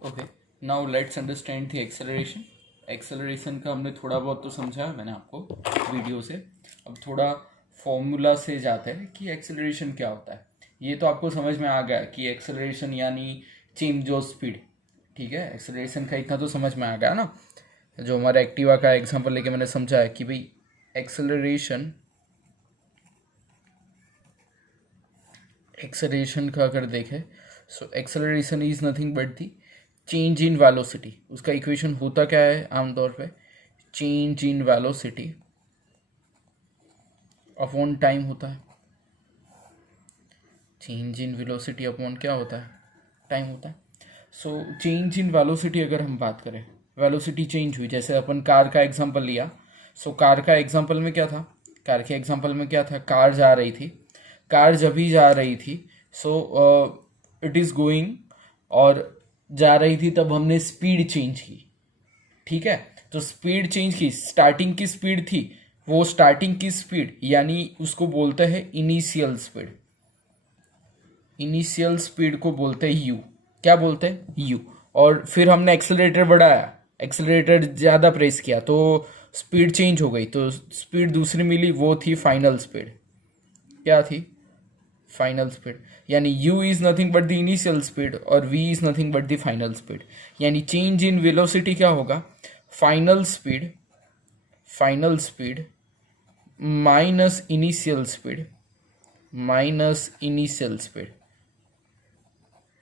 Okay, now let's understand the acceleration. Acceleration का हमने थोड़ा बहुत तो समझा है मैंने आपको वीडियो से। अब थोड़ा फॉर्मूला से जाते हैं कि एक्सेलरेशन क्या होता है। ये तो आपको समझ में आ गया कि एक्सेलरेशन यानी चेंज ऑफ स्पीड। ठीक है, एक्सेलरेशन का इतना तो समझ में आ गया ना। जो हमारा एक्टिवा का एग्जांपल लेके मैंने समझा है कि भाई एक्सेलरेशन एक्सेलरेशन का अगर देखें, so acceleration is nothing but the change in velocity. उसका इक्वेशन होता क्या है आमतौर पे, change in velocity upon time होता है। चेंज इन वेलोसिटी अपॉन क्या होता है, टाइम होता है। सो चेंज इन वेलोसिटी अगर हम बात करें, वेलोसिटी चेंज हुई, जैसे अपन कार का एग्जांपल लिया। सो कार का एग्जांपल में क्या था, कार के एग्जांपल में क्या था, कार जा रही थी। कार जब भी जा रही थी, सो इट इज़ गोइंग, और जा रही थी तब हमने स्पीड चेंज की। ठीक है, तो स्पीड चेंज की, स्टार्टिंग की स्पीड थी, वो स्टार्टिंग की स्पीड यानी उसको बोलते हैं इनिशियल स्पीड। इनिशियल स्पीड को बोलते हैं यू। क्या बोलते हैं, यू। और फिर हमने एक्सेलरेटर बढ़ाया, एक्सेलरेटर ज़्यादा प्रेस किया तो स्पीड चेंज हो गई, तो स्पीड दूसरी मिली, वो थी फाइनल स्पीड। क्या थी, फाइनल स्पीड। यानी u is nothing but the initial speed और v is nothing but the final speed. यानी चेंज इन वेलोसिटी क्या होगा, final speed, final speed minus initial speed, minus initial speed.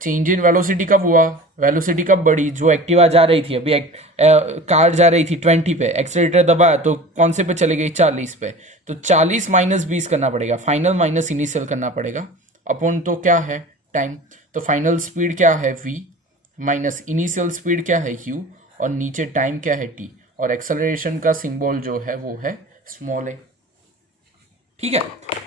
Change in velocity कब हुआ, velocity कब बढ़ी, जो Activa जा रही थी अभी कार जा रही थी 20 पे, एक्सेलरेटर दबाया तो कौन से पे चले गई, 40 पे। तो 40 माइनस 20 करना पड़ेगा, फाइनल माइनस इनिशियल करना पड़ेगा, अपॉन तो क्या है, टाइम। तो फाइनल स्पीड क्या है v, माइनस इनिशियल स्पीड क्या है u, और नीचे टाइम क्या है t। और एक्सेलरेशन का सिंबल जो है वो है स्मॉल ए। ठीक है,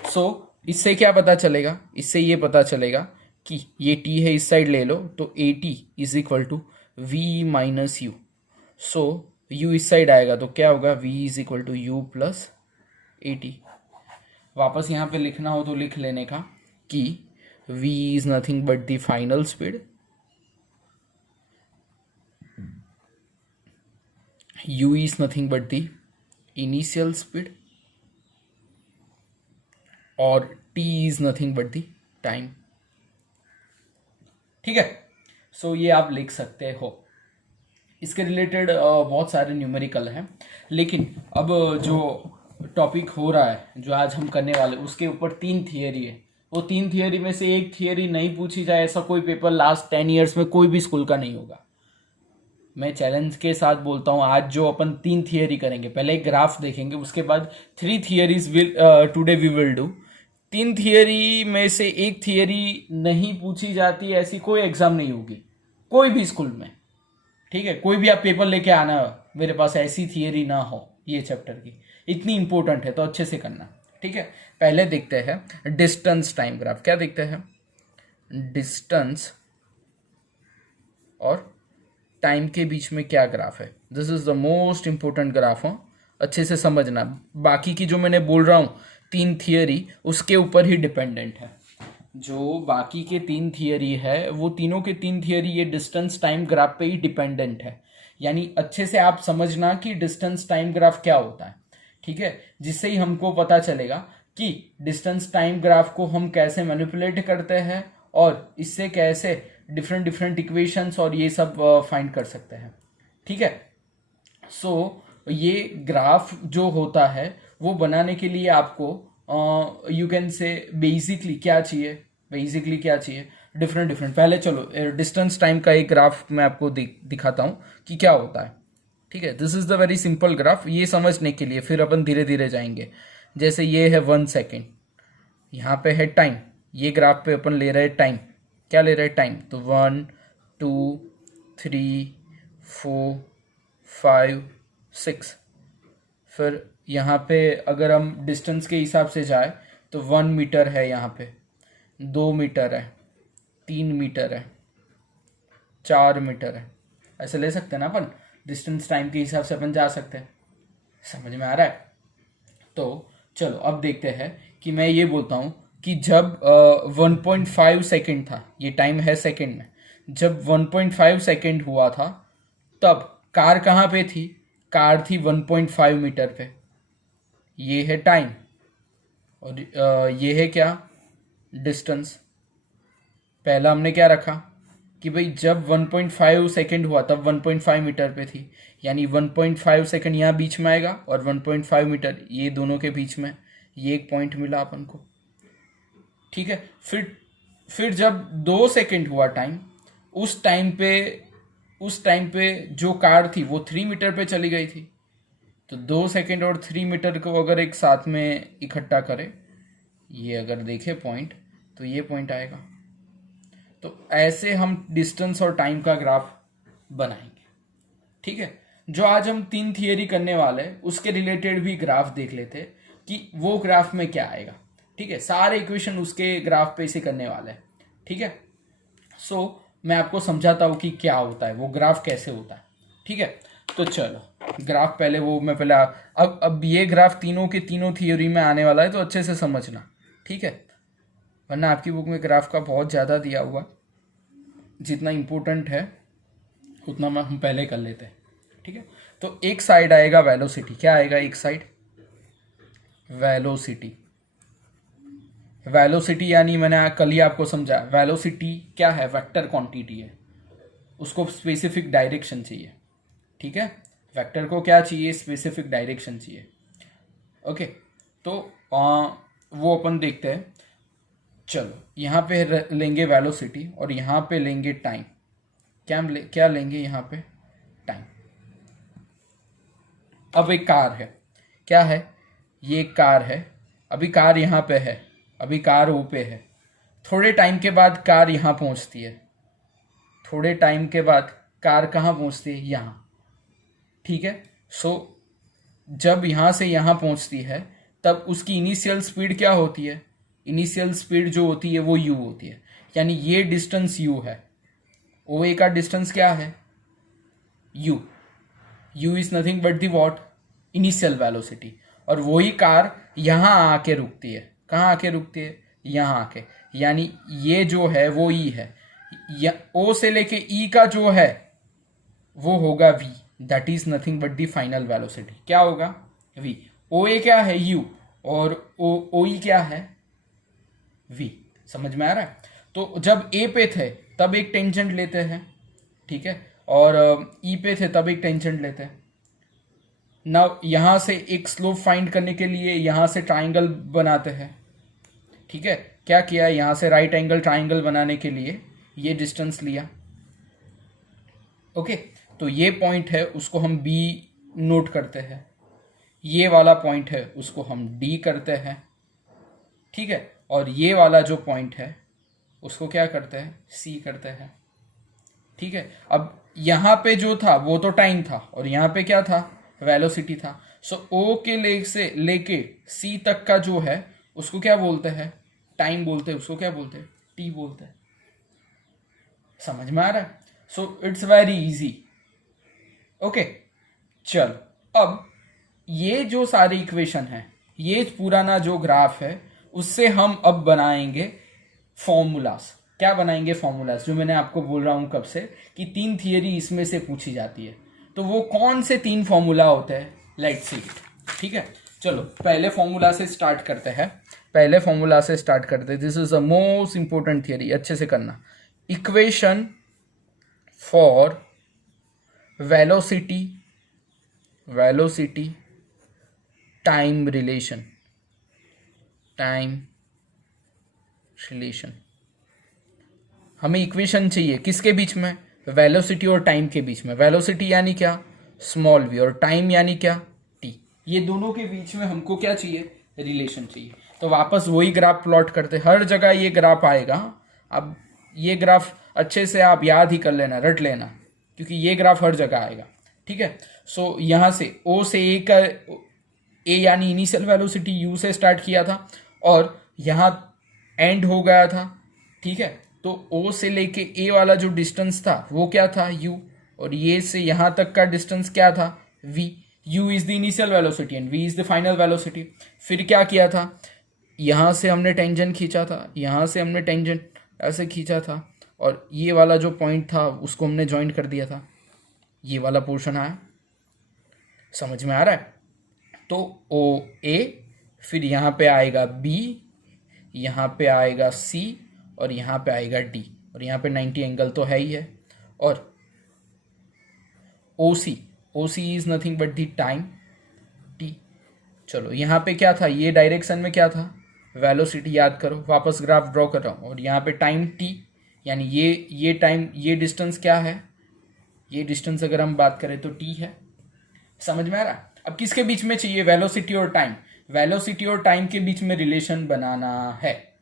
सो इससे क्या पता चलेगा, इससे ये पता चलेगा कि ये t है, इस साइड ले लो तो a t is equal to v minus u. So u इस साइड आएगा तो क्या होगा, v is equal to u plus a t. वापस यहाँ पे लिखना हो तो लिख लेने का कि v is nothing but the final speed, u is nothing but the initial speed, और t is nothing but the time. ठीक है, सो ये आप लिख सकते हो। इसके रिलेटेड बहुत सारे न्यूमेरिकल हैं, लेकिन अब जो टॉपिक हो रहा है, जो आज हम करने वाले, उसके ऊपर 3 थियरी है। वो 3 थियरी में से एक थियरी नहीं पूछी जाए ऐसा कोई पेपर लास्ट 10 ईयर्स में कोई भी स्कूल का नहीं होगा। मैं चैलेंज के साथ बोलता हूँ, आज जो अपन 3 थियरी करेंगे, पहले एक ग्राफ देखेंगे, उसके बाद 3 theories will today we will do. 3 theory में से एक थियरी नहीं पूछी जाती ऐसी कोई एग्जाम नहीं होगी कोई भी स्कूल में। ठीक है, कोई भी आप पेपर लेके आना, मेरे पास ऐसी थियरी ना हो ये चैप्टर की, इतनी इंपॉर्टेंट है तो अच्छे से करना। ठीक है, पहले देखते हैं डिस्टेंस टाइम ग्राफ। क्या देखते हैं, डिस्टेंस और टाइम के बीच में क्या ग्राफ है। This is the most important graph हो, अच्छे से समझना। बाकी की जो मैंने बोल रहा हूँ 3 थियरी, उसके ऊपर ही डिपेंडेंट है। जो बाकी के 3 थियरी है, वो तीनों के 3 थियरी ये डिस्टेंस टाइम ग्राफ पे ही डिपेंडेंट है। यानी अच्छे से आप समझना कि डिस्टेंस टाइम ग्राफ क्या होता है। ठीक है, जिससे ही हमको पता चलेगा कि डिस्टेंस टाइम ग्राफ को हम कैसे मैनिपुलेट करते हैं और इससे कैसे डिफरेंट डिफरेंट इक्वेशंस और ये सब फाइंड कर सकते हैं। ठीक है, सो ये ग्राफ जो होता है वो बनाने के लिए आपको यू कैन से बेसिकली क्या चाहिए, बेसिकली क्या चाहिए, डिफरेंट डिफरेंट। पहले चलो डिस्टेंस टाइम का एक ग्राफ मैं आपको दिखाता हूँ कि क्या होता है। ठीक है, this is the very simple graph, ये समझने के लिए फिर अपन धीरे धीरे जाएंगे। जैसे ये है 1 सेकेंड, यहाँ पे है टाइम, ये ग्राफ पे अपन ले रहे हैं टाइम। क्या ले रहे हैं, टाइम। तो 1 2 3 4 5 6। फिर यहाँ पे अगर हम डिस्टेंस के हिसाब से जाए तो 1 मीटर है, यहाँ पे 2 मीटर है, 3 मीटर है, 4 मीटर है। ऐसे ले सकते हैं ना अपन, डिस्टेंस टाइम के हिसाब से अपन जा सकते हैं। समझ में आ रहा है। तो चलो अब देखते हैं कि मैं ये बोलता हूँ कि जब 1.5 सेकेंड था, ये टाइम है सेकेंड में, जब 1.5 सेकेंड हुआ था तब कार कहाँ पे थी, कार थी 1.5 मीटर पे, ये है टाइम और ये है क्या, डिस्टेंस। पहला हमने क्या रखा कि भाई जब 1.5 सेकेंड हुआ तब 1.5 मीटर पे थी, यानी 1.5 सेकेंड यहाँ बीच में आएगा और 1.5 मीटर ये दोनों के बीच में, ये एक पॉइंट मिला अपन को। ठीक है, फिर जब 2 सेकेंड हुआ टाइम, उस टाइम पे जो कार थी वो 3 मीटर पे चली गई थी। तो 2 सेकेंड और 3 मीटर को अगर एक साथ में इकट्ठा करें, ये अगर देखें पॉइंट, तो ये पॉइंट आएगा। तो ऐसे हम डिस्टेंस और टाइम का ग्राफ बनाएंगे। ठीक है, जो आज हम 3 थियरी करने वाले हैं उसके रिलेटेड भी ग्राफ देख लेते हैं कि वो ग्राफ में क्या आएगा। ठीक है, सारे इक्वेशन उसके ग्राफ पे से करने वाले हैं। ठीक है, सो मैं आपको समझाता हूँ कि क्या होता है, वो ग्राफ कैसे होता है। ठीक है, तो चलो ग्राफ पहले अब ये ग्राफ तीनों के तीनों थियोरी में आने वाला है, तो अच्छे से समझना। ठीक है, वरना आपकी बुक में ग्राफ का बहुत ज़्यादा दिया हुआ, जितना इम्पोर्टेंट है उतना हम पहले कर लेते हैं। ठीक है, तो एक साइड आएगा वेलोसिटी। क्या आएगा एक साइड, वेलोसिटी यानी मैंने कल ही आपको समझा, वेलोसिटी क्या है, वेक्टर क्वांटिटी है, उसको स्पेसिफिक डायरेक्शन चाहिए। ठीक है, वेक्टर को क्या चाहिए, स्पेसिफिक डायरेक्शन चाहिए। ओके, तो वो अपन देखते हैं। चलो यहाँ पे लेंगे वेलोसिटी और यहाँ पे लेंगे टाइम। क्या लेंगे यहाँ पे, टाइम। अब एक कार है, क्या है, ये एक कार है। अभी कार यहाँ पे है, अभी कार ओ पे है। थोड़े टाइम के बाद कार यहाँ पहुँचती है, थोड़े टाइम के बाद कार कहाँ पहुँचती है, यहाँ। ठीक है, सो जब यहाँ से यहाँ पहुँचती है तब उसकी इनिशियल स्पीड क्या होती है, इनिशियल स्पीड जो होती है वो u होती है, यानी ये डिस्टेंस u है। ओ ए का डिस्टेंस क्या है, u is nothing but the what, initial velocity. और वही कार यहाँ आके रुकती है, कहाँ आके रुकती है, यहाँ आके, यानी ये जो है वो e है। ओ से लेके e का जो है वो होगा v, that is nothing but the final velocity. क्या होगा, v। ओ ए क्या है, u, और ओ ई क्या है, v। समझ में आ रहा है। तो जब a पे थे तब एक टेंजेंट लेते हैं, ठीक है, और e पे थे तब एक टेंजेंट लेते हैं। नाउ यहाँ से एक स्लोप फाइंड करने के लिए यहाँ से ट्राइंगल बनाते हैं। ठीक है, क्या किया, यहाँ से राइट एंगल ट्राइंगल बनाने के लिए ये डिस्टेंस लिया। ओके, तो ये पॉइंट है उसको हम B नोट करते हैं, ये वाला पॉइंट है उसको हम D करते हैं। ठीक है, और ये वाला जो पॉइंट है उसको क्या करते हैं, C करते हैं। ठीक है, अब यहाँ पे जो था वो तो टाइम था और यहाँ पे क्या था, वेलोसिटी था। सो O के लेके C तक का जो है उसको क्या बोलते हैं, टाइम बोलते हैं, उसको क्या बोलते हैं, T बोलते हैं। समझ में आ रहा है। So it's very easy. Okay, चलो अब ये जो सारी इक्वेशन है, ये पुराना जो ग्राफ है उससे हम अब बनाएंगे फॉर्मूलाज। क्या बनाएंगे, फॉर्मूलाज, जो मैंने आपको बोल रहा हूं कब से कि 3 थियरी इसमें से पूछी जाती है। तो वो कौन से 3 फॉर्मूला होते हैं, लेट्स सी इट। ठीक है, चलो पहले फॉर्मूला से स्टार्ट करते हैं। This is the most important theory, अच्छे से करना। Equation for velocity time relation, हमें इक्वेशन चाहिए किसके बीच में, वेलोसिटी और टाइम के बीच में। वेलोसिटी यानी क्या, स्मॉल v, और टाइम यानी क्या, t। ये दोनों के बीच में हमको क्या चाहिए, रिलेशन चाहिए। तो वापस वही ग्राफ प्लॉट करते, हर जगह ये ग्राफ आएगा। अब ये ग्राफ अच्छे से आप याद ही कर लेना, रट लेना, क्योंकि ये ग्राफ हर जगह आएगा। ठीक है, सो यहाँ से O से A का, A यानी इनिशियल वेलोसिटी U से स्टार्ट किया था और यहाँ एंड हो गया था। ठीक है, तो O से लेके A वाला जो डिस्टेंस था वो क्या था, U, और ये से यहाँ तक का डिस्टेंस क्या था, V। U is the initial velocity and V is the final velocity. फिर क्या किया था, यहाँ से हमने टेंजेंट खींचा था, यहाँ से हमने टेंजेंट ऐसे खींचा था, और ये वाला जो पॉइंट था उसको हमने ज्वाइन कर दिया था, ये वाला पोर्शन आया, समझ में आ रहा है। तो ओ ए, फिर यहाँ पे आएगा बी, यहाँ पे आएगा सी, और यहाँ पे आएगा डी, और यहाँ पे 90 एंगल तो है ही है। और O C is nothing but the time T. चलो यहाँ पे क्या था, ये डायरेक्शन में क्या था, वेलोसिटी याद करो, वापस ग्राफ ड्रॉ कर रहा हूँ, और यहाँ पे टाइम टी, यानी ये टाइम, ये डिस्टेंस क्या है, ये डिस्टेंस अगर हम बात करें तो टी है, समझ में आ रहा है। अब किसके बीच में चाहिए, वेलोसिटी और टाइम, वेलोसिटी और टाइम के बीच में रिलेशन बनाना है,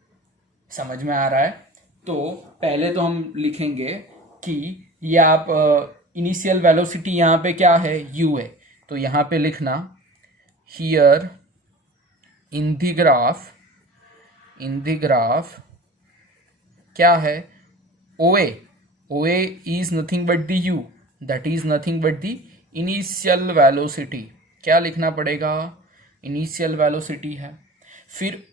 समझ में आ रहा है। तो पहले तो हम लिखेंगे कि ये आप इनिशियल वेलोसिटी यहाँ पे क्या है, u है, तो यहाँ पे लिखना हियर इन द ग्राफ क्या है, OA is nothing but the u, that is nothing but the initial velocity. क्या लिखना पड़ेगा, इनिशियल वेलोसिटी है। फिर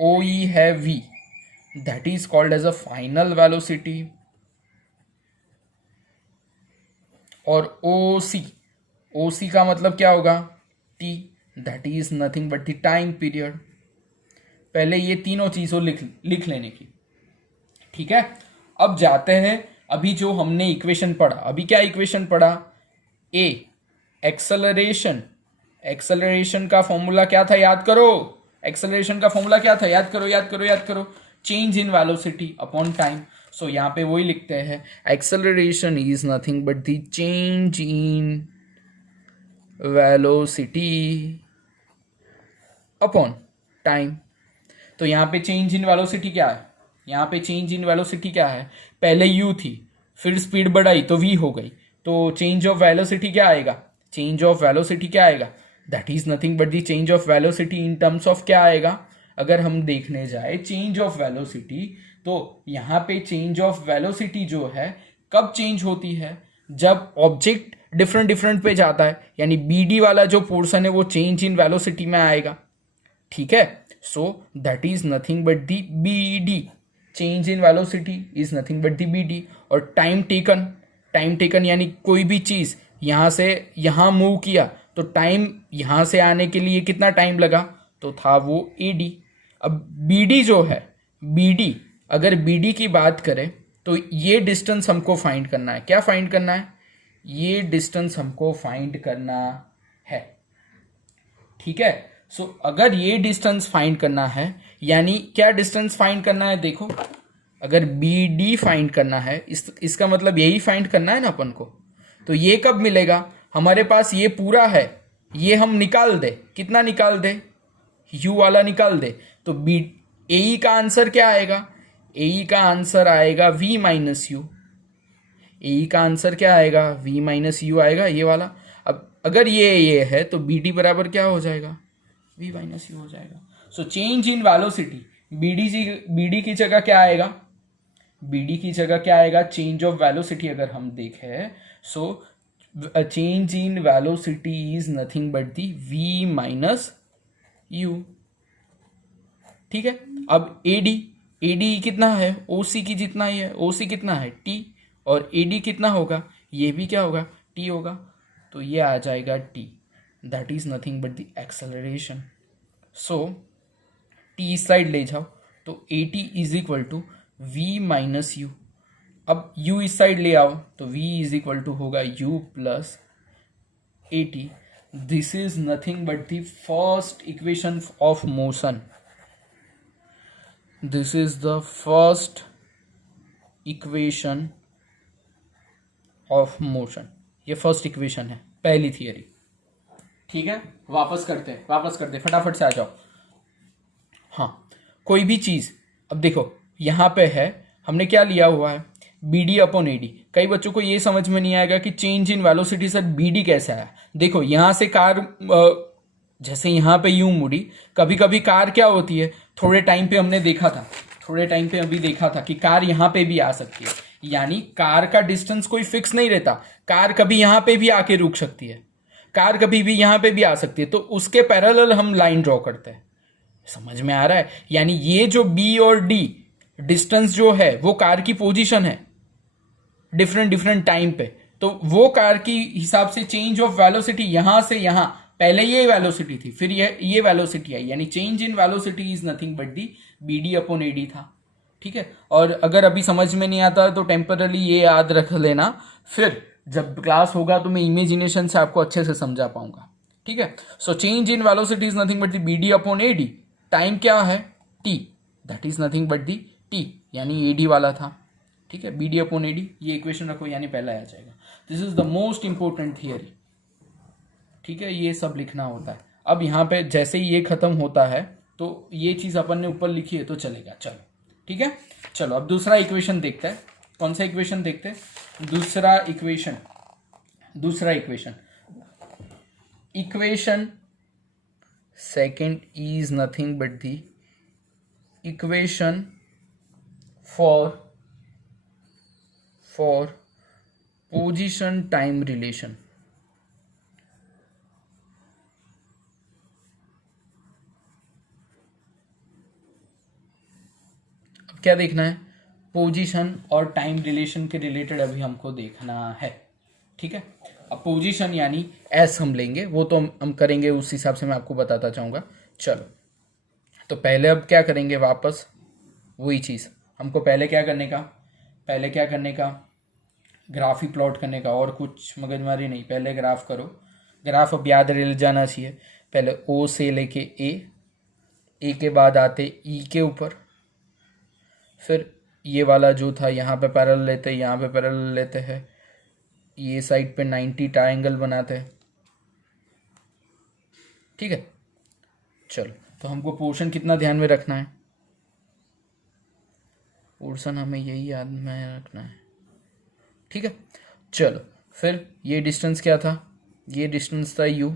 OE है v, that is called as a final velocity. और OC का मतलब क्या होगा, t, that is nothing but the time period. पहले ये तीनों चीजों लिख लेने की, ठीक है। अब जाते हैं, अभी जो हमने इक्वेशन पढ़ा, अभी क्या इक्वेशन पढ़ा, ए एक्सेलरेशन का फॉर्मूला क्या था, याद करो, एक्सेलरेशन का फॉर्मूला क्या था, याद करो, change in velocity upon time. So यहाँ पे वही लिखते हैं, acceleration is nothing but the change in velocity upon time. तो यहाँ पे चेंज इन वेलोसिटी क्या है, यहाँ पे चेंज इन वेलोसिटी क्या है, पहले u थी, फिर स्पीड बढ़ाई तो v हो गई, तो चेंज ऑफ वेलोसिटी क्या आएगा, that is nothing but the change of velocity in terms of क्या आएगा। अगर हम देखने जाए चेंज ऑफ वेलोसिटी, तो यहाँ पे चेंज ऑफ वेलोसिटी जो है कब चेंज होती है, जब ऑब्जेक्ट डिफरेंट पे जाता है, यानी BD वाला जो पोर्शन है वो चेंज इन वेलोसिटी में आएगा, ठीक है। So that is nothing but the BD, change in velocity is nothing but the BD। और टाइम टेकन यानी कोई भी चीज यहाँ से यहाँ मूव किया तो टाइम यहाँ से आने के लिए कितना टाइम लगा, तो था वो AD। अब BD जो है, अगर BD की बात करें तो ये डिस्टेंस हमको फाइंड करना है, क्या फाइंड करना है, ये डिस्टेंस हमको फाइंड करना है, ठीक है। सो अगर ये डिस्टेंस फाइंड करना है, यानी क्या डिस्टेंस फाइंड करना है, देखो अगर BD फाइंड करना है, इसका मतलब यही फाइंड करना है ना अपन को। तो ये कब मिलेगा, हमारे पास ये पूरा है, ये हम निकाल दे, कितना निकाल दे, u वाला निकाल दे, तो AE का आंसर क्या आएगा, AE का आंसर आएगा v माइनस यू, AE का आंसर क्या आएगा, v माइनस यू आएगा, ये वाला। अब अगर ये है तो BD बराबर क्या हो जाएगा, v माइनस यू हो जाएगा। So change in velocity, BD की जगह क्या आएगा, BD की जगह क्या आएगा, चेंज ऑफ वेलोसिटी अगर हम देखें, so change in velocity is nothing but the v minus you, ठीक है। अब AD कितना है, OC की जितना ही है, OC कितना है T, और AD कितना होगा, ये भी क्या होगा, T होगा, तो ये आ जाएगा T, that is nothing but the acceleration. So T इस साइड ले जाओ तो AT is equal to V minus u. अब U इस साइड ले आओ तो V इज इक्वल टू होगा U plus AT। This is nothing but the first equation of motion, this is the first equation of motion, ये first equation है, पहली theory, ठीक है। वापस करते फटाफट से आ जाओ। हाँ, कोई भी चीज, अब देखो यहाँ पे है, हमने क्या लिया हुआ है, BD अपॉन AD। कई बच्चों को ये समझ में नहीं आएगा कि change in velocity sir BD कैसे आया। देखो यहाँ से कार जैसे यहाँ पे यूं मुड़ी, कभी कभी कार क्या होती है, थोड़े टाइम पे अभी देखा था कि कार यहाँ पे भी आ सकती है, यानी कार का डिस्टेंस कोई फिक्स नहीं रहता, कार कभी यहाँ पे भी आके रुक सकती है, कार कभी भी यहाँ पे भी आ सकती है, तो उसके पैरेलल हम लाइन ड्रॉ करते हैं, समझ में आ रहा है। यानी ये जो B और D डिस्टेंस जो है वो कार की पोजीशन है डिफरेंट डिफरेंट टाइम पे, तो वो कार की हिसाब से चेंज ऑफ वेलोसिटी यहां से यहां, पहले ये वेलोसिटी थी फिर ये वेलोसिटी आई, यानी change in velocity is nothing but the BD upon AD था। ठीक है, और अगर अभी समझ में नहीं आता तो टेम्परली ये याद रख लेना, फिर जब क्लास होगा तो मैं इमेजिनेशन से आपको अच्छे से समझा पाऊंगा। ठीक है, so change in velocity is nothing but the BD upon AD। Time क्या है T, that is nothing but the T, यानी AD वाला था। ठीक है, BD अपॉन AD, ये इक्वेशन रखो, यानी पहला आ जाएगा। This is the most important theory. ठीक है, ये सब लिखना होता है। अब यहाँ पे जैसे ही ये खत्म होता है तो ये चीज अपन ने ऊपर लिखी है तो चलेगा। चलो ठीक है, चलो अब दूसरा इक्वेशन देखते हैं। कौन सा इक्वेशन देखते हैं? दूसरा equation equation second is nothing but the equation for position time relation. अब क्या देखना है? पोजीशन और टाइम रिलेशन के रिलेटेड अभी हमको देखना है। ठीक है, अब पोजीशन यानी एस हम लेंगे, वो तो हम करेंगे उस हिसाब से मैं आपको बताता चाहूँगा। चलो तो पहले अब क्या करेंगे, वापस वही चीज़ हमको पहले क्या करने का, ग्राफ ही प्लॉट करने का, और कुछ मगजमारी नहीं। पहले ग्राफ करो, ग्राफ अब याद रह जाना चाहिए। पहले O से लेके ए के बाद आते E के ऊपर, फिर ये वाला जो था यहाँ पे पैरेलल लेते हैं, यहाँ पे पैरेलल लेते हैं, ये साइड पे 90 ट्रायंगल बनाते हैं। ठीक है, चलो तो हमको पोर्शन कितना ध्यान में रखना है? पोर्शन हमें यही याद में रखना है। ठीक है, चलो फिर ये डिस्टेंस क्या था? ये डिस्टेंस था U,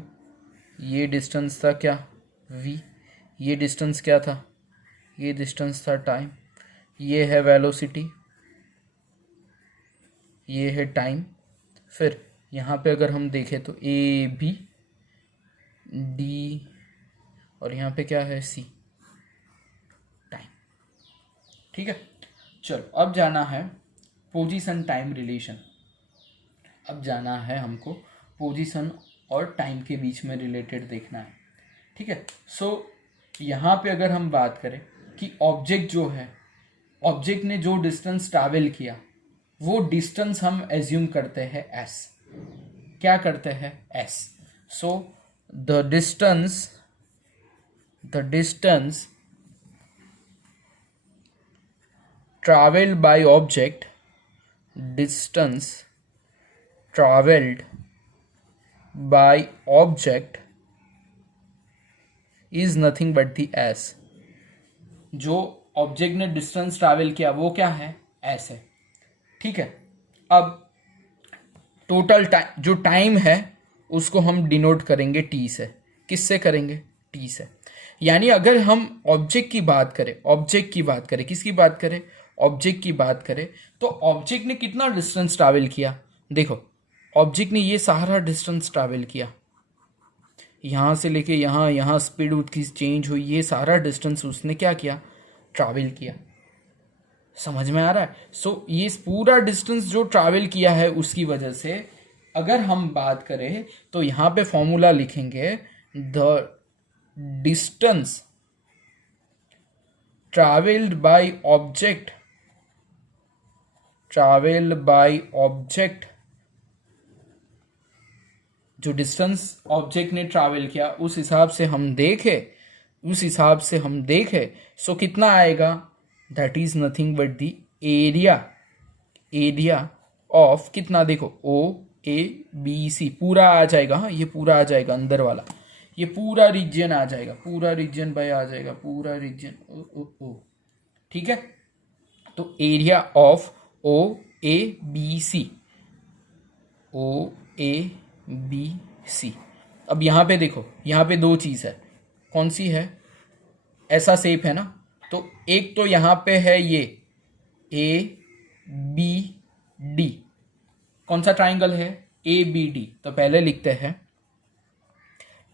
ये डिस्टेंस था क्या? V, ये डिस्टेंस क्या था? ये डिस्टेंस था टाइम, ये है वेलोसिटी, ये है टाइम। फिर यहाँ पे अगर हम देखें तो AB, D और यहाँ पे क्या है C, टाइम। ठीक है, चलो अब जाना है पोजीशन टाइम रिलेशन। अब जाना है हमको पोजीशन और टाइम के बीच में रिलेटेड देखना है। ठीक है, सो यहाँ पे अगर हम बात करें कि ऑब्जेक्ट जो है, ऑब्जेक्ट ने जो डिस्टेंस ट्रैवल किया वो डिस्टेंस हम एज्यूम करते हैं s। क्या करते हैं? s। So the distance traveled by object, distance traveled by object is nothing but the s। जो ऑब्जेक्ट ने डिस्टेंस ट्रैवल किया वो क्या है? s है। ठीक है, अब टोटल टाइम, जो टाइम है उसको हम डिनोट करेंगे t से। किससे करेंगे? t से। यानी अगर हम ऑब्जेक्ट की बात करें, किसकी बात करें? ऑब्जेक्ट की बात करें तो ऑब्जेक्ट ने कितना डिस्टेंस ट्रैवल किया? देखो, ऑब्जेक्ट ने ये सारा डिस्टेंस ट्रैवल किया, यहाँ से लेके यहाँ स्पीड उसकी चेंज हुई, ये सारा डिस्टेंस उसने क्या किया? ट्रैवल किया। समझ में आ रहा है? सो ये पूरा डिस्टेंस जो ट्रैवल किया है उसकी वजह से अगर हम बात करें तो यहाँ पे फॉर्मूला लिखेंगे, the distance travelled by object जो डिस्टेंस ऑब्जेक्ट ने ट्रैवल किया उस हिसाब से हम देखें सो कितना आएगा? That is nothing but the area of कितना? देखो OABC पूरा आ जाएगा। हाँ, ये पूरा आ जाएगा, अंदर वाला ये पूरा रीजन आ जाएगा, पूरा रीजन भाई आ जाएगा, पूरा रीजन ओ। ठीक है, तो एरिया ऑफ OABC। अब यहाँ पे देखो, यहाँ पे दो चीज़ है। कौन सी है? ऐसा शेप है ना, तो एक तो यहाँ पे है ये ABD। कौन सा ट्राइंगल है? ABD। तो पहले लिखते हैं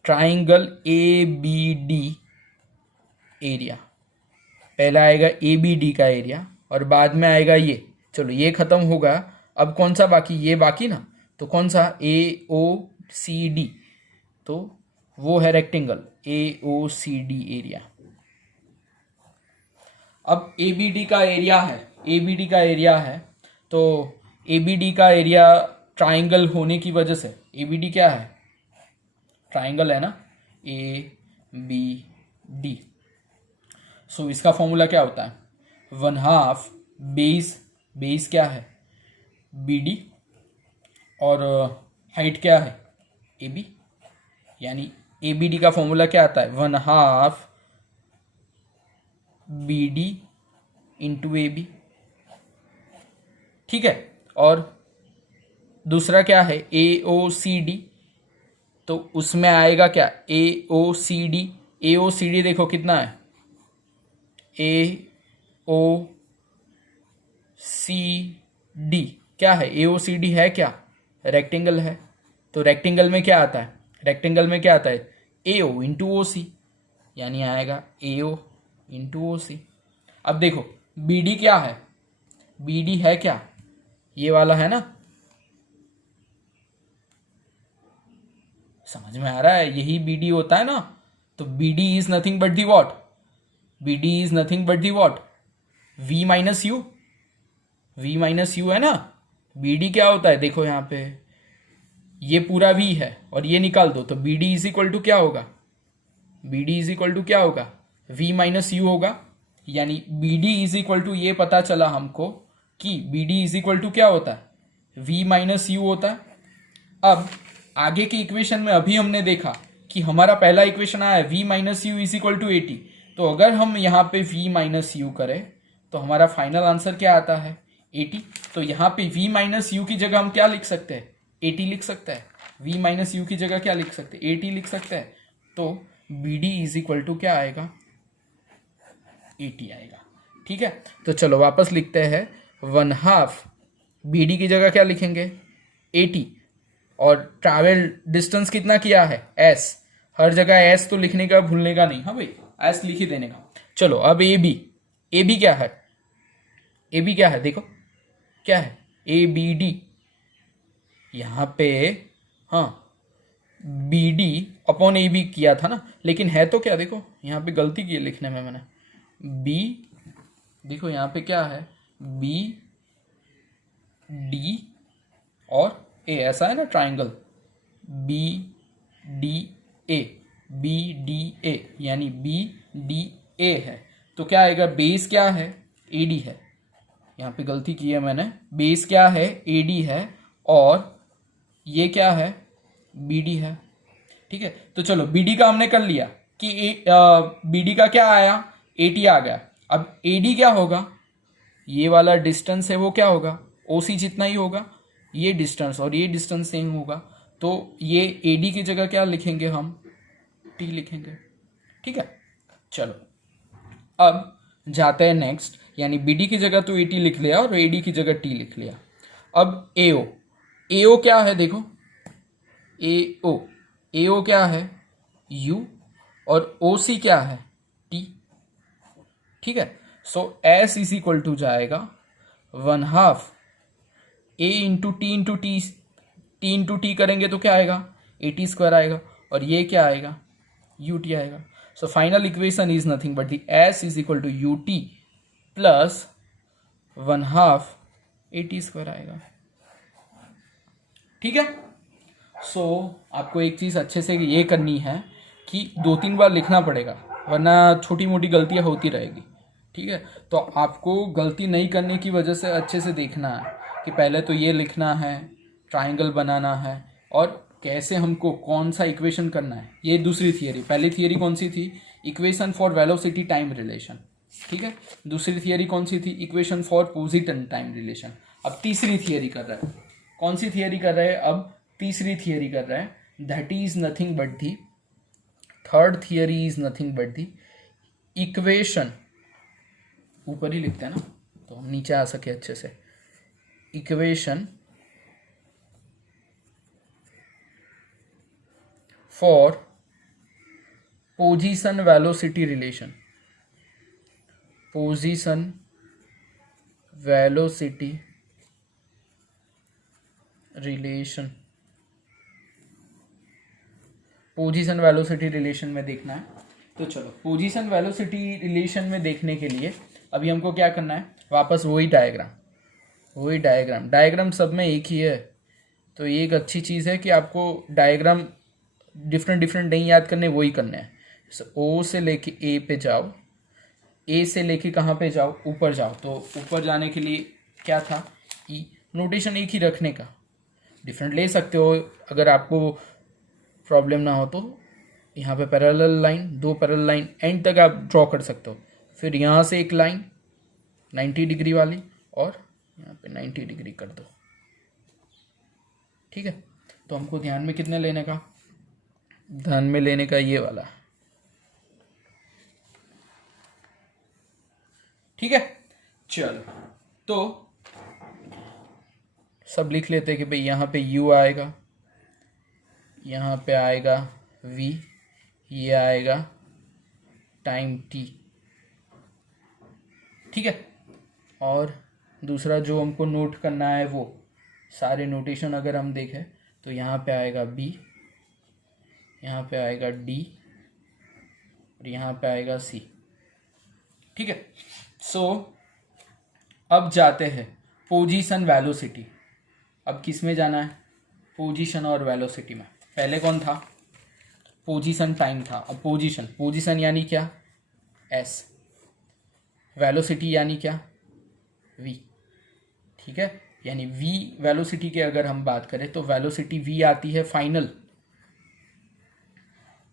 ट्राइंगल ABD एरिया। पहला आएगा ए बी डी का एरिया और बाद में आएगा ये। चलो ये खत्म होगा, अब कौन सा बाकी, ये बाकी ना, तो कौन सा, ए ओ सी डी, तो वो है rectangle A O C D area. अब ए बी डी का एरिया है, ए बी डी का एरिया है, तो ए बी डी का एरिया ट्राइंगल होने की वजह से, ए बी डी क्या है, ट्राइंगल है ना, ए बी डी। सो इसका फॉर्मूला क्या होता है, 1/2 बेस, बेस क्या है बी डी, और हाइट क्या है ए बी, यानी ए बी डी का फॉर्मूला क्या आता है, 1/2 B D into A B. ठीक है, और दूसरा क्या है ए ओ सी डी, तो उसमें आएगा क्या, ए ओ सी डी, ए ओ सी डी देखो कितना है, ए ओ सी डी क्या है, ए ओ सी डी है क्या, रेक्टेंगल है, तो रेक्टेंगल में क्या आता है, रेक्टेंगल में क्या आता है, ए ओ इंटू ओ सी, यानी आएगा ए ओ इंटू ओ सी। अब देखो बी डी क्या है, बी डी है क्या, ये वाला है ना, समझ में आ रहा है, यही बी डी होता है ना, तो B D is nothing but the what, B D is nothing but the what, v minus u, v minus u है ना। बी डी क्या होता है, देखो यहाँ पे ये पूरा वी है और ये निकाल दो, तो B D is equal to क्या होगा, B D is equal to क्या होगा, वी माइनस यू होगा, यानी B D is equal to, ये पता चला हमको कि B D is equal to क्या होता है, वी माइनस यू होता है। अब आगे के इक्वेशन में अभी हमने देखा कि हमारा पहला इक्वेशन आया v minus u is equal to 80, तो अगर हम यहाँ पे वी माइनस यू करें तो हमारा फाइनल आंसर क्या आता है 80। तो यहाँ पे v माइनस यू की जगह हम क्या लिख सकते हैं, 80 लिख सकते हैं, v माइनस यू की जगह क्या लिख सकते हैं, 80 लिख सकते हैं, तो B D is equal to क्या आएगा, 80 आएगा। ठीक है, तो चलो वापस लिखते हैं, 1/2 बी डी की जगह क्या लिखेंगे 80, और ट्रैवल डिस्टेंस कितना किया है s, हर जगह s तो लिखने का भूलने का नहीं, हाँ भाई s लिख ही देने का। चलो अब ए बी क्या है, ए बी क्या है देखो, क्या है ए बी डी, यहाँ पे हाँ B D upon A B किया था ना, लेकिन है तो क्या, देखो यहाँ पे गलती की है लिखने में मैंने, बी देखो यहाँ पे क्या है बी डी और ए, ऐसा है ना triangle, B D A, B D A, यानी बी डी ए है, तो क्या आएगा, बेस क्या है ए डी है, यहाँ पे गलती की है मैंने, बेस क्या है ए डी है, और ये क्या है बी डी है। ठीक है, तो चलो बी डी का हमने कर लिया कि बी डी का क्या आया 80 आ गया। अब ए डी क्या होगा, ये वाला डिस्टेंस है वो क्या होगा ओ सी जितना ही होगा, ये डिस्टेंस और ये डिस्टेंस सेम होगा, तो ये ए डी की जगह क्या लिखेंगे हम, टी लिखेंगे। ठीक है, चलो अब जाते हैं नेक्स्ट, यानी बी डी की जगह तो ए टी लिख लिया और ए डी की जगह टी लिख लिया। अब ए ओ क्या है देखो, ए ओ क्या है यू, और ओ सी क्या है टी। ठीक है, so S is equal to जाएगा 1/2 A into T into T, T into T करेंगे तो क्या आएगा 80 स्क्वायर आएगा, और ये क्या आएगा यू टी आएगा। So final equation is nothing but the s is equal to u t plus 1/2 80 square आएगा। ठीक है, सो आपको एक चीज़ अच्छे से ये करनी है कि 2-3 बार लिखना पड़ेगा, वरना छोटी मोटी गलतियाँ होती रहेगी। ठीक है, तो आपको गलती नहीं करने की वजह से अच्छे से देखना है कि पहले तो ये लिखना है, ट्राइंगल बनाना है, और कैसे हमको कौन सा इक्वेशन करना है। ये दूसरी थियरी, पहली थियरी कौन सी थी, equation for velocity time relation. ठीक है, दूसरी थियरी कौन सी थी, equation for position time relation. अब तीसरी थियरी कर रहे हैं, कौन सी थियरी कर रहे हैं, अब तीसरी थियरी कर रहे हैं, that is nothing but the, third theory is nothing but the equation, ऊपर ही लिखते हैं ना तो हम नीचे आ सके अच्छे से, equation for position velocity relation, position velocity relation, position velocity relation में देखना है। तो चलो पोजीशन वेलोसिटी रिलेशन में देखने के लिए अभी हमको क्या करना है, वापस वही डायग्राम सब में एक ही है। तो ये एक अच्छी चीज़ है कि आपको डायग्राम डिफरेंट नहीं याद करने, वही करने हैं। ओ से लेके ए पे जाओ, ए से लेके कहाँ पे जाओ, ऊपर जाओ। तो ऊपर जाने के लिए क्या था, ई, नोटेशन एक ही रखने का, डिफरेंट ले सकते हो अगर आपको प्रॉब्लम ना हो तो। यहाँ पे parallel line, 2 parallel line and तक आप ड्रॉ कर सकते हो। फिर यहाँ से एक लाइन 90 डिग्री वाली और यहाँ पे 90 डिग्री कर दो, ठीक है। तो हमको ध्यान में कितने लेने का, ध्यान में लेने का ये वाला, ठीक है। चलो तो सब लिख लेते हैं कि भाई यहाँ पे u आएगा, यहाँ पे आएगा v, ये आएगा टाइम t, ठीक है। और दूसरा जो हमको नोट करना है वो सारे नोटेशन अगर हम देखें तो यहाँ पे आएगा b, यहाँ पे आएगा d और यहाँ पे आएगा c, ठीक है। सो अब जाते हैं पोजीशन वेलोसिटी। अब किस में जाना है, पोजीशन और वेलोसिटी में। पहले कौन था, पोजीशन टाइम था। अब पोजीशन यानी क्या, s, वेलोसिटी यानी क्या, v, ठीक है। यानी v वेलोसिटी के अगर हम बात करें तो वेलोसिटी v आती है फाइनल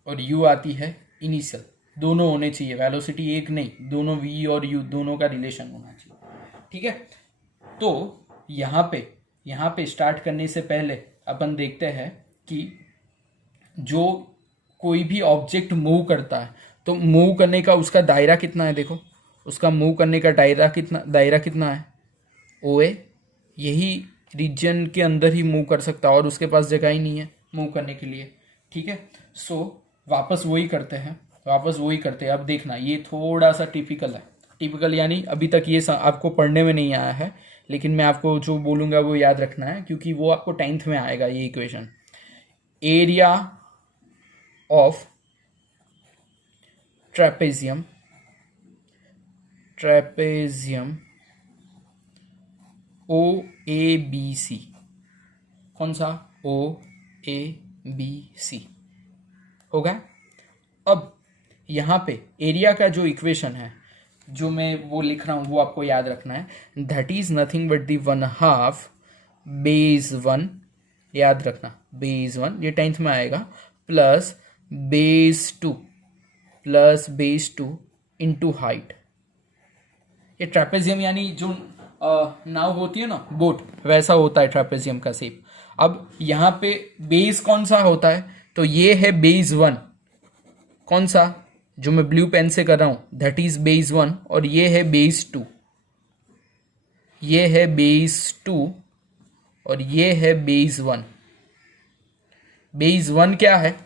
और u आती है इनिशियल। दोनों होने चाहिए, वेलोसिटी एक नहीं, दोनों v और u दोनों का रिलेशन होना चाहिए, ठीक है। तो यहाँ पे स्टार्ट करने से पहले अपन देखते हैं कि जो कोई भी ऑब्जेक्ट मूव करता है तो मूव करने का उसका दायरा कितना है, देखो उसका मूव करने का दायरा कितना है, OA। यही रीजन के अंदर ही मूव कर सकता है और उसके पास जगह ही नहीं है मूव करने के लिए, ठीक है। सो वापस वही करते हैं। अब देखना ये थोड़ा सा टिपिकल यानी अभी तक ये आपको पढ़ने में नहीं आया है, लेकिन मैं आपको जो बोलूँगा वो याद रखना है क्योंकि वो आपको 10th में आएगा। ये equation, area of trapezium OABC, कौन सा, OABC होगा। अब यहाँ पे एरिया का जो इक्वेशन है जो मैं वो लिख रहा हूँ वो आपको याद रखना है, that is nothing but the 1/2 base 1, याद रखना बेस 1, ये 10th में आएगा, प्लस बेस 2 इंटू हाइट। ये ट्रेपेजियम यानी जो नाव होती है ना, बोट, वैसा होता है ट्रेपेजियम का शेप। अब यहाँ पे बेस कौन सा होता है, तो ये है बेस 1, कौन सा जो मैं ब्लू पेन से कर रहा हूँ, दैट इज बेस 1, और ये है बेस 2, और ये है बेस 1। बेस 1 क्या है,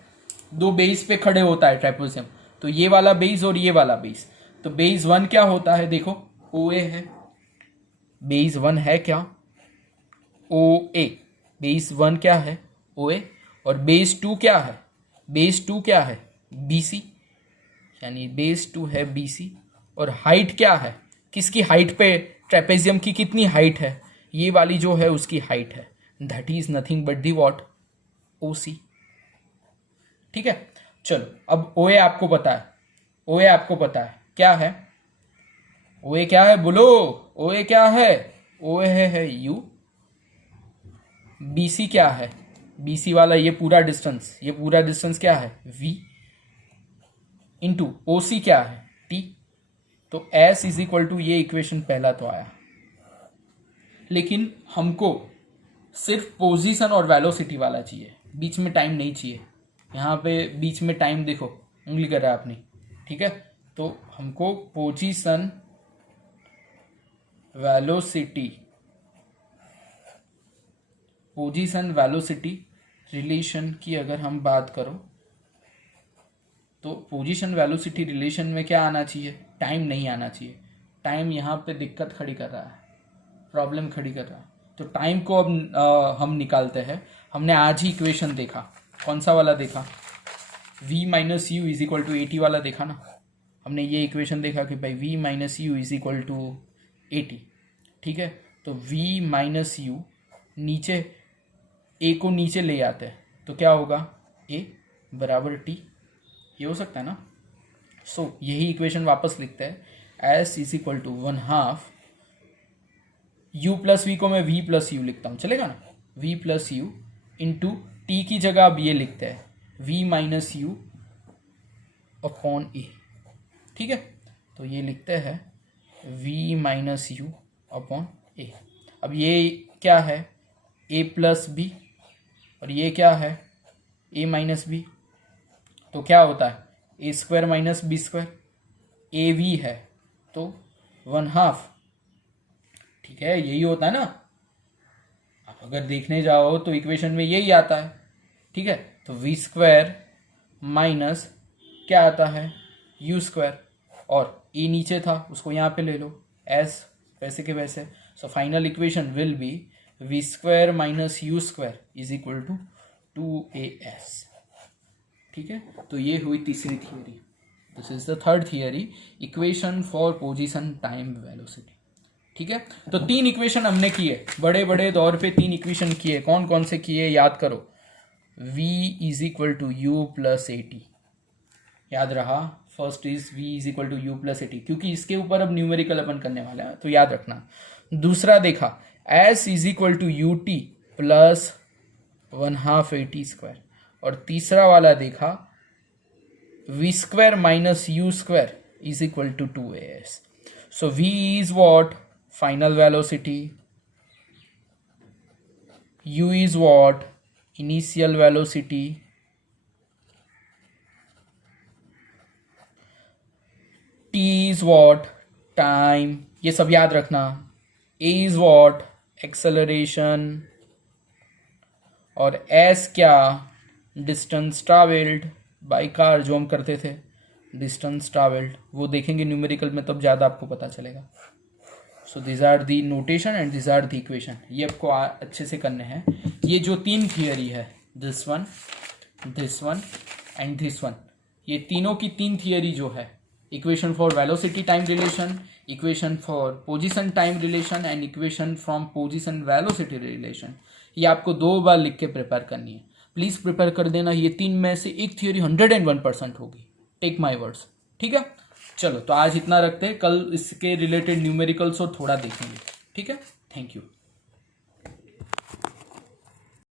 2 बेस पे खड़े होता है ट्रेपेजियम, तो ये वाला बेस और ये वाला बेस। तो बेस 1 क्या होता है, देखो OA है, बेस 1 है क्या, OA, बेस 1 क्या है, OA, और बेस 2 क्या है, BC, यानी बेस 2 है BC। और हाइट क्या है, किसकी हाइट पे, ट्रेपेजियम की कितनी हाइट है, ये वाली जो है उसकी हाइट है, that is nothing but the what, OC, ठीक है। चलो अब OA आपको पता है क्या है, OA क्या है बोलो, OA क्या है, OA है U। BC क्या है, BC वाला ये पूरा डिस्टेंस क्या है, V, इंटू OC क्या है, T। तो S इज इक्वल टू, ये इक्वेशन पहला तो आया, लेकिन हमको सिर्फ पोजीशन और वेलोसिटी वाला चाहिए, बीच में टाइम नहीं चाहिए। यहाँ पे बीच में टाइम देखो, उंगली कर रहा है अपनी, ठीक है। तो हमको पोजीशन वेलोसिटी रिलेशन की अगर हम बात करो तो पोजीशन वेलोसिटी रिलेशन में क्या आना चाहिए, टाइम नहीं आना चाहिए। टाइम यहाँ पे दिक्कत खड़ी कर रहा है, प्रॉब्लम खड़ी कर रहा है। तो टाइम को अब हम निकालते हैं। हमने आज ही इक्वेशन देखा, कौन सा वाला देखा, v minus u is equal to 80 वाला देखा ना। हमने ये इक्वेशन देखा कि भाई v minus u is equal to 80, ठीक है। तो v माइनस यू नीचे a को नीचे ले आते हैं तो क्या होगा, a बराबर t, ये हो सकता है ना। सो यही इक्वेशन वापस लिखते हैं, s is equal to 1/2 u plus v को मैं v प्लस यू लिखता हूँ, चलेगा ना, v plus you into T की जगह अब ये लिखते हैं v माइनस यू अपॉन ए, ठीक है। तो ये लिखते हैं v माइनस यू अपॉन ए। अब ये क्या है, a प्लस बी, और ये क्या है, a माइनस बी। तो क्या होता है, A square minus B square, A V है तो 1/2, ठीक है, यही होता है ना। आप अगर देखने जाओ तो इक्वेशन में यही आता है, ठीक है। तो वी स्क्वायर माइनस क्या आता है, यू स्क्वायर, और ए नीचे था उसको यहाँ पे ले लो एस वैसे के वैसे। So final equation will be v square minus u square is equal to 2as, ठीक है। तो ये हुई तीसरी theory. This is the third theory, equation for position time velocity, ठीक है। तो 3 इक्वेशन हमने किए, बड़े बड़े दौर पे 3 इक्वेशन किए। कौन कौन से किए याद करो, v is equal to u plus a t, याद रहा। First is v is equal to u plus a t, क्योंकि इसके ऊपर अब न्यूमेरिकल अपन करने वाले हैं तो याद रखना। दूसरा देखा s is equal to u t plus 1/2 a t square, और तीसरा वाला देखा v square minus u square is equal to 2as। So v is what, final velocity, u is what, initial velocity, t is what, time, ये सब याद रखना। a is what, acceleration, और s क्या, distance traveled by car, जो हम करते थे distance traveled, वो देखेंगे न्यूमेरिकल में तब ज़्यादा आपको पता चलेगा। So this are the notation and this are the equation, ये आपको अच्छे से करने हैं। ये जो 3 थियरी है, this one and this one, ये तीनों की 3 थियरी जो है, equation for velocity time relation, equation for position time relation and equation from position velocity relation, ये आपको 2 बार लिख के प्रिपेयर करनी है। प्लीज़ प्रिपेयर कर देना, ये 3 में से एक थियरी 101% होगी, टेक माई वर्ड्स, ठीक है। चलो तो आज इतना रखते हैं, कल इसके रिलेटेड न्यूमेरिकल्स और थोड़ा देखेंगे, ठीक है। Thank you.